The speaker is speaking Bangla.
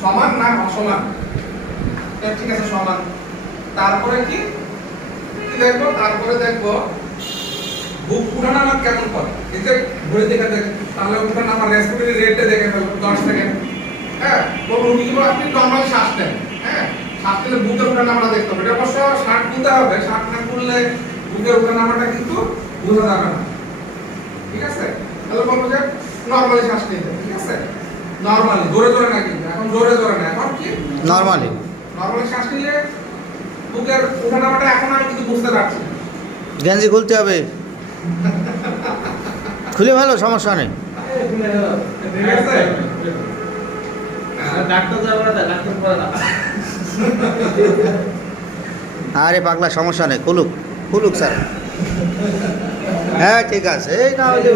সমান না অসমান? ঠিক আছে, সমান। তারপরে কি দেখবো? তারপরে দেখবো বুক উঠানামা কেমন করে। এই যে ঘড়ি দেখে তাহলে উঠানামা রেসপিরেটরি রেটটা দেখে ফেলবো 10 সেকেন্ড। হ্যাঁ, বলুন কি বল, আপনি নরমাল শ্বাস নেন। হ্যাঁ, শ্বাস নিলে বুকের উঠানামাটা দেখতে হবে। এটা অবশ্য শ্বাস নিতে হবে, শ্বাস না করলে বুকের উঠানামাটা কিন্তু বোঝা যাবে না। ঠিক আছে, তাহলে বলবো যে নরমালি শ্বাস নিতে। ঠিক আছে, নরমালি, জোরে জোরে না, কিন্তু এখন জোরে জোরে না, এখন কি নরমালি শ্বাস নিলে বুকের উঠানামাটা এখন আমি কিন্তু বুঝতে পারছি না। গেঞ্জি খুলতে হবে, খুলে ভালো, সমস্যা নেই। ঠিক আছে, ডাক্তার যাবো না, ডাক্তার পড়া না। আরে পাগলা, সমস্যা নেই, খুলুক খুলুক স্যার। হ্যাঁ ঠিক আছে, এই না হইলে